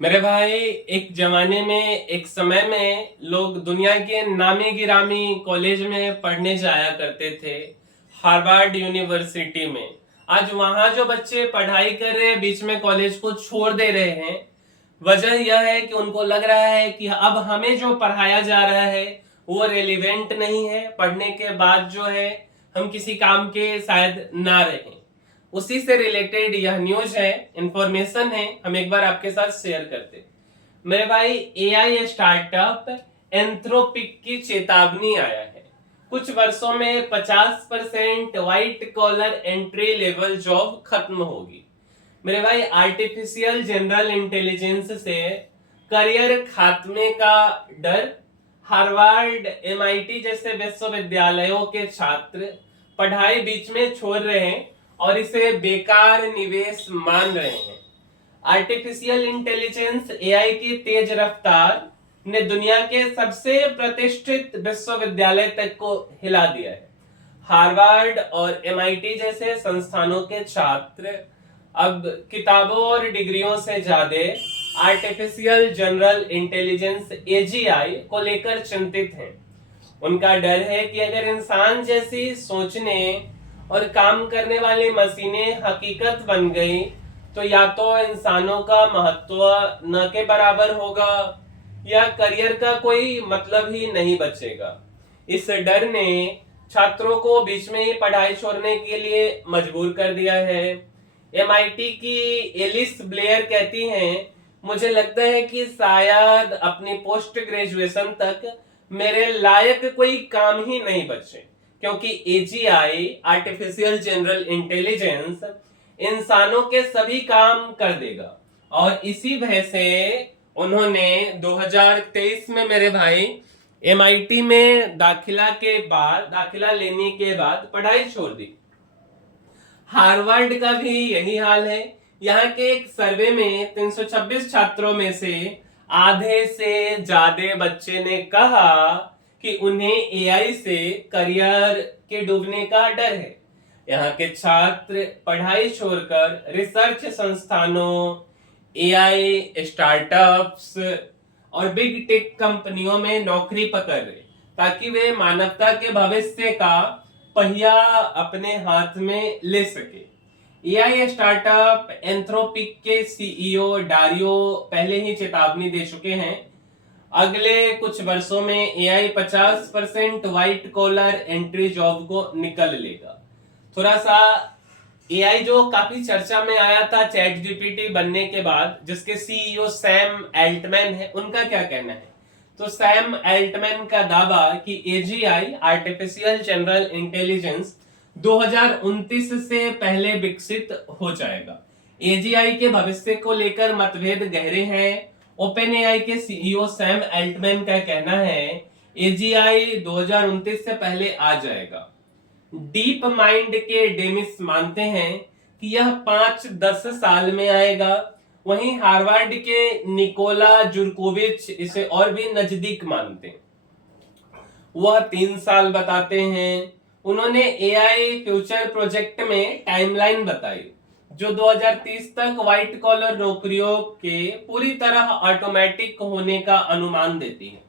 मेरे भाई, एक जमाने में एक समय में लोग दुनिया के नामी गिरामी कॉलेज में पढ़ने जाया करते थे। हार्वर्ड यूनिवर्सिटी में आज वहां जो बच्चे पढ़ाई कर रहे हैं बीच में कॉलेज को छोड़ दे रहे हैं। वजह यह है कि उनको लग रहा है कि अब हमें जो पढ़ाया जा रहा है वो रेलिवेंट नहीं है। पढ़ने के बाद जो है हम किसी काम के शायद ना रहें। उसी से रिलेटेड यह न्यूज है, इंफॉर्मेशन है, हम एक बार आपके साथ शेयर करते हैं। मेरे भाई, एआई स्टार्टअप एंथ्रोपिक की चेतावनी आया है। कुछ वर्षों में 50% white collar entry level job खत्म होगी। मेरे भाई, आर्टिफिशियल जनरल इंटेलिजेंस से करियर खात्मे का डर। हार्वर्ड, एमआईटी जैसे विश्वविद्यालयों के छात्र पढ़ाई बीच में छोड़ रहे हैं और इसे बेकार निवेश मान रहे हैं। आर्टिफिशियल इंटेलिजेंस एआई की तेज रफ्तार ने दुनिया के सबसे प्रतिष्ठित विश्वविद्यालय तक को हिला दिया है। हार्वर्ड और एमआईटी जैसे संस्थानों के छात्र अब किताबों और डिग्रियों से ज्यादा आर्टिफिशियल जनरल इंटेलिजेंस एजीआई को लेकर चिंतित हैं। उनका डर है कि अगर इंसान जैसी सोचने और काम करने वाली मशीनें हकीकत बन गई तो या तो इंसानों का महत्व न के बराबर होगा या करियर का कोई मतलब ही नहीं बचेगा। इस डर ने छात्रों को बीच में ही पढ़ाई छोड़ने के लिए मजबूर कर दिया है। एमआईटी की एलिस ब्लेयर कहती हैं, मुझे लगता है कि शायद अपनी पोस्ट ग्रेजुएशन तक मेरे लायक कोई काम ही नहीं बचे, क्योंकि एजीआई आर्टिफिशियल जनरल इंटेलिजेंस इंसानों के सभी काम कर देगा। और इसी वजह से उन्होंने 2023 में मेरे भाई एमआईटी में दाखिला लेने के बाद पढ़ाई छोड़ दी। हार्वर्ड का भी यही हाल है। यहाँ के एक सर्वे में 326 छात्रों में से आधे से ज्यादा बच्चे ने कहा कि उन्हें एआई से करियर के डूबने का डर है। यहाँ के छात्र पढ़ाई छोड़कर रिसर्च संस्थानों, एआई स्टार्टअप्स और बिग टेक कंपनियों में नौकरी पकड़ रहे ताकि वे मानवता के भविष्य का पहिया अपने हाथ में ले सके। एआई स्टार्टअप एंथ्रोपिक के सीईओ डारियो पहले ही चेतावनी दे चुके हैं, अगले कुछ वर्षों में AI 50% white collar entry job को निकल लेगा। थोड़ा सा एआई जो काफी चर्चा में आया था चैट जीपीटी बनने के बाद, जिसके सीईओ सैम एल्टमैन है, उनका क्या कहना है? तो सैम एल्टमैन का दावा कि एजीआई आर्टिफिशियल जनरल इंटेलिजेंस 2029 से पहले विकसित हो जाएगा। एजीआई के भविष्य को लेकर मतभेद गहरे हैं। ओपन एआई के सीईओ सैम एल्टमैन का कहना है एजीआई 2029 से पहले आ जाएगा। डीप माइंड के डेमिस मानते हैं कि यह 5-10 साल में आएगा। वहीं हार्वर्ड के निकोला जुरकोविच इसे और भी नजदीक मानते हैं, वह 3 साल बताते हैं। उन्होंने एआई फ्यूचर प्रोजेक्ट में टाइमलाइन बताई जो 2030 तक व्हाइट कॉलर नौकरियों के पूरी तरह ऑटोमेटिक होने का अनुमान देती है।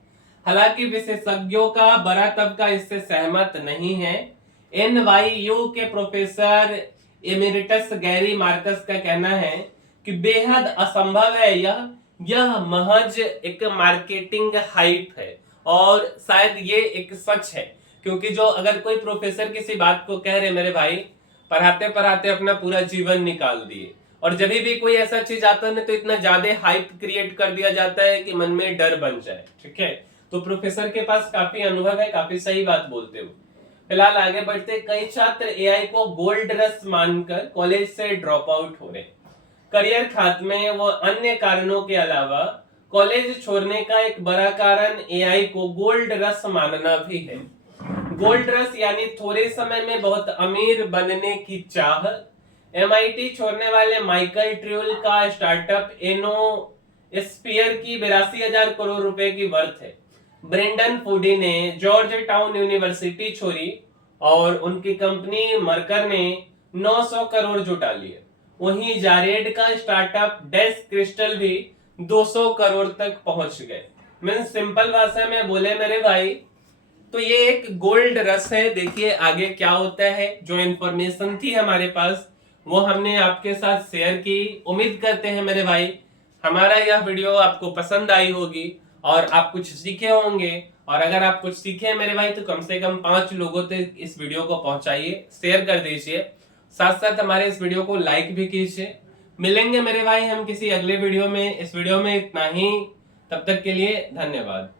हालांकि विशेषज्ञों का बड़ा तबका इससे सहमत नहीं है। एनवाईयू के प्रोफेसर एमिरिटस गैरी मार्कस का कहना है कि बेहद असंभव है, यह महज एक मार्केटिंग हाइप है और शायद ये एक सच है। क्योंकि जो अगर कोई प्रोफेसर किसी बात को कह रहे मेरे भाई, पढ़ाते पढ़ाते अपना पूरा जीवन निकाल दिए, और जब भी कोई ऐसा चीज आता है तो इतना ज्यादा हाइप क्रिएट कर दिया जाता है कि मन में डर बन जाए। ठीक है, तो प्रोफेसर के पास काफी अनुभव है, काफी सही बात बोलते हो। फिलहाल आगे बढ़ते, कई छात्र एआई को गोल्ड रश मानकर कॉलेज से ड्रॉप आउट हो रहे। करियर खात्मे व अन्य कारणों के अलावा कॉलेज छोड़ने का एक बड़ा कारण एआई को गोल्ड रश मानना भी है। गोल्ड रश यानी थोड़े समय में बहुत अमीर बनने की चाह। एमआईटी छोड़ने वाले माइकल ट्रिउल का स्टार्टअप एनो स्पीयर की 82,000 करोड़ रुपए की वर्थ है। ब्रेंडन फूडी ने जॉर्ज टाउन यूनिवर्सिटी छोड़ी और उनकी कंपनी मर्कर ने 900 करोड़ जुटा लिए। वहीं जारेड का स्टार्टअप डेस्क क्रिस्टल भी 200 करोड़ तक पहुंच गए। मीन्स सिंपल भाषा में बोले मेरे भाई, तो ये एक गोल्ड रश है। देखिए आगे क्या होता है। जो इंफॉर्मेशन थी हमारे पास वो हमने आपके साथ शेयर की। उम्मीद करते हैं मेरे भाई हमारा यह वीडियो आपको पसंद आई होगी और आप कुछ सीखे होंगे। और अगर आप कुछ सीखे मेरे भाई तो कम से कम 5 लोगों तक इस वीडियो को पहुंचाइए, शेयर कर दीजिए, साथ साथ हमारे इस वीडियो को लाइक भी कीजिए। मिलेंगे मेरे भाई हम किसी अगले वीडियो में। इस वीडियो में इतना ही, तब तक के लिए धन्यवाद।